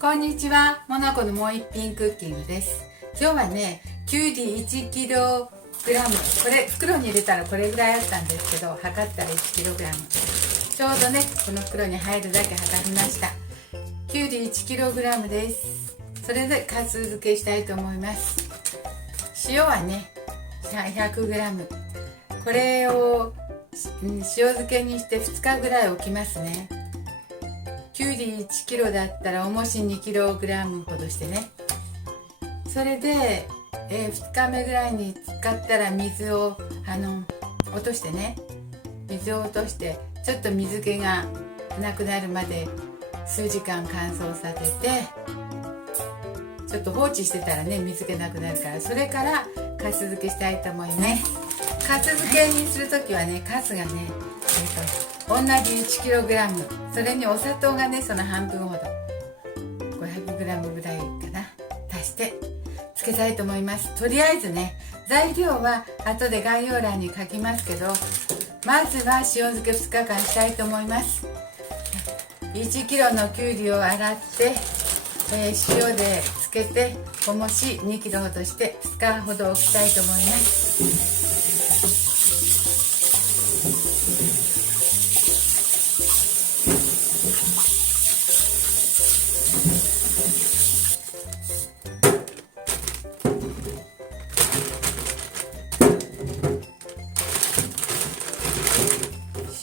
こんにちは、モナコのもう一品クッキングです。今日はね、きゅうり 1kg、これ袋に入れたらこれぐらいあったんですけど、測ったら 1kg、ちょうどねこの袋に入るだけ測りました。きゅうり 1kg です。それでかす漬けしたいと思います。塩はね 100g、 これを塩漬けにして2日ぐらい置きますね。きゅうり 1kg だったらおもし 2kg ほどしてね、それで、2日目ぐらいに使ったら水を落としてね、水を落としてちょっと水気がなくなるまで数時間乾燥させて、ちょっと放置してたらね水気なくなるから、それからかす漬けしたいと思います。かす漬けにする時はね、かすがね、同じ 1kg、 それにお砂糖がねその半分ほど 500g ぐらいかな足してつけたいと思います。とりあえずね、材料は後で概要欄に書きますけど、まずは塩漬け2日間したいと思います。1kg のきゅうりを洗って、塩でつけておもし 2kg ほどして2日ほど置きたいと思います。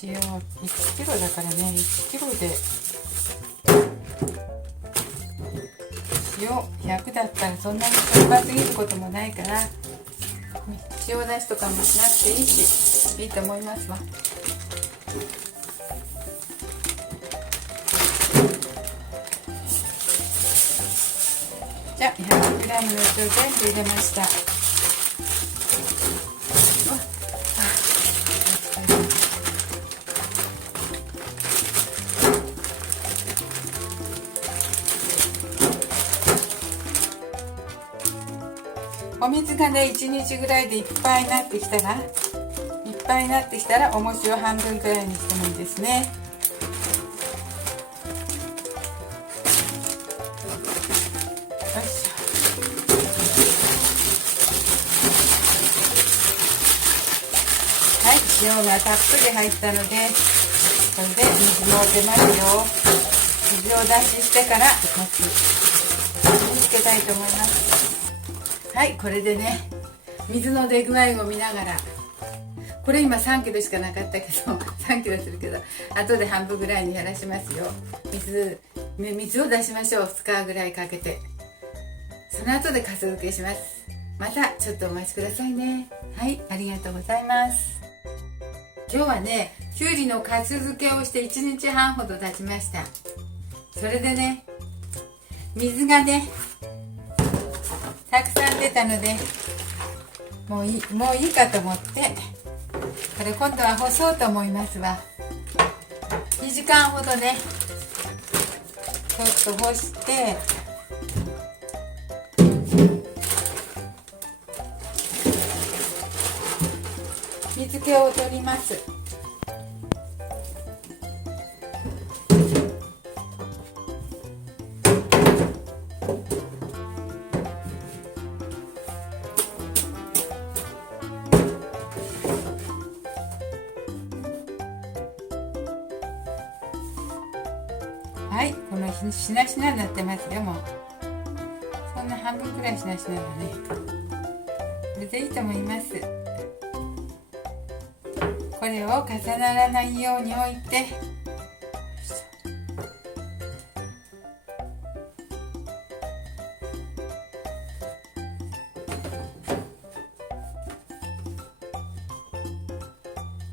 塩 1kg だからね、1kg で塩100だったらそんなにしょっぱすぎることもないから、塩出しとかもしなくていいし、いいと思いますわ。じゃあ 100g のやつを全部入れました。お水がね1日ぐらいでいっぱいになってきたらおもしを半分くらいにしてもいいですね。よいしょ。はい、塩がたっぷり入ったので、これで水も出ますよ。水を出ししてから水につけたいと思います。はい、これでね水の出具合を見ながら、これ今 3kg しかなかったけど3kg するけど、後で半分ぐらいに減らしますよ。水を出しましょう。2日ぐらいかけて、その後でかす漬けします。またちょっとお待ちくださいね。はい、ありがとうございます。今日はねきゅうりのかす漬けをして1日半ほど経ちました。それでね水がねたくさん出たのでもういいかと思って、これ今度は干そうと思いますわ。2時間ほどねちょっと干して水気を取ります。はい、このしなしなになってますよ。もうそんな半分くらいしなしなだね。これでいいと思います。これを重ならないように置いて、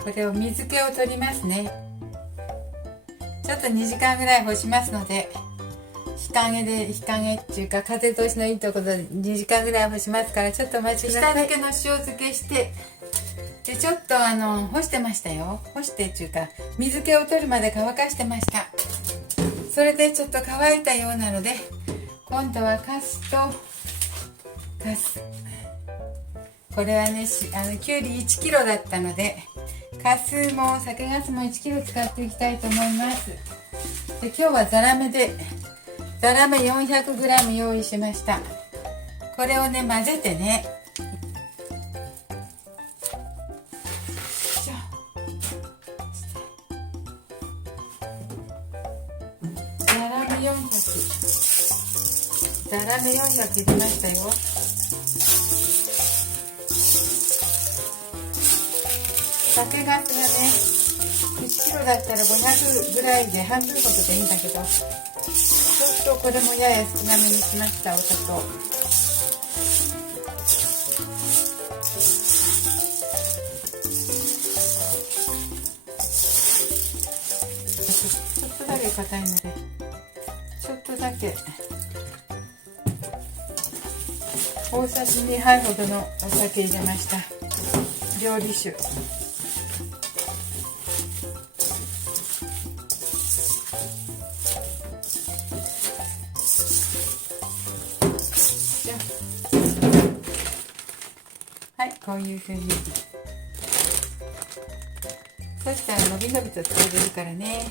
これを水気を取りますね。ちょっと2時間ぐらい干しますので、日陰っていうか風通しのいいところで2時間ぐらい干しますから、ちょっとお待ちください。下だけの塩漬けして、でちょっと干してましたよ。干してっていうか水気を取るまで乾かしてました。それでちょっと乾いたようなので、今度はかす、これはねきゅうり 1kg だったので、かすも酒かすも 1kg 使っていきたいと思います。で今日はざらめざらめ 400g 用意しました。これをね混ぜてね、ざらめ400入れましたよ。酒ガスがね1キロだったら500ぐらいで半分ほどでいいんだけど、ちょっとこれもやや少なめにしました。お砂糖ちょっとだけ硬いのでちょっとだけ大さじ2杯ほどのお酒入れました。料理酒はい、こういう風に。そしたらのびのびと作れるからね。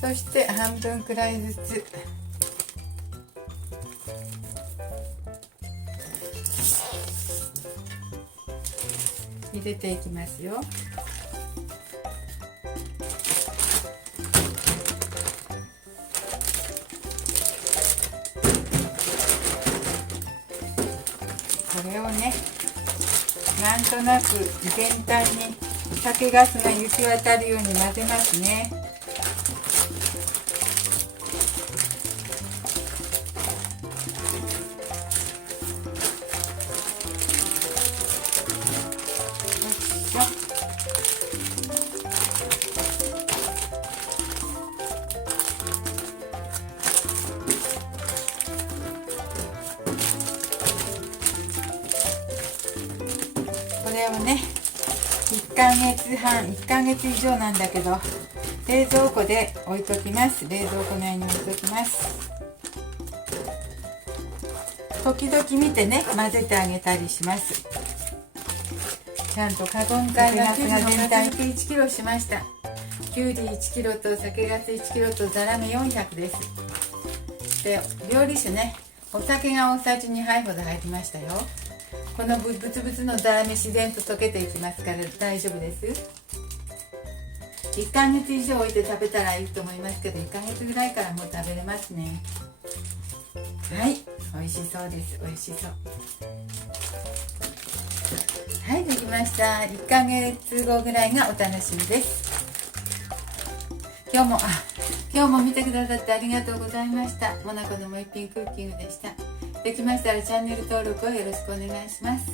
そして半分くらいずつ入れていきますよ。これをね、なんとなく全体に酒ガスが行き渡るように混ぜますね。これをね1ヶ月半1ヶ月以上なんだけど冷蔵庫で置いときます。冷蔵庫内に置いときます。時々見てね混ぜてあげたりします。ちゃんとカゴンガスが全体1キロしました。きゅうり1キロと酒ガス1キロとざらめ400です。で料理酒ね、お酒が大さじ2杯ほど入りましたよ。このブツブツのざらめ自然と溶けていきますから大丈夫です。1ヶ月以上置いて食べたらいいと思いますけど、1ヶ月ぐらいからもう食べれますね。はい、美味しそうです。美味しそう。はい、できました。1ヶ月後ぐらいがお楽しみです。今日も見てくださってありがとうございました。モナコのもう一品クッキングでした。できましたらチャンネル登録をよろしくお願いします。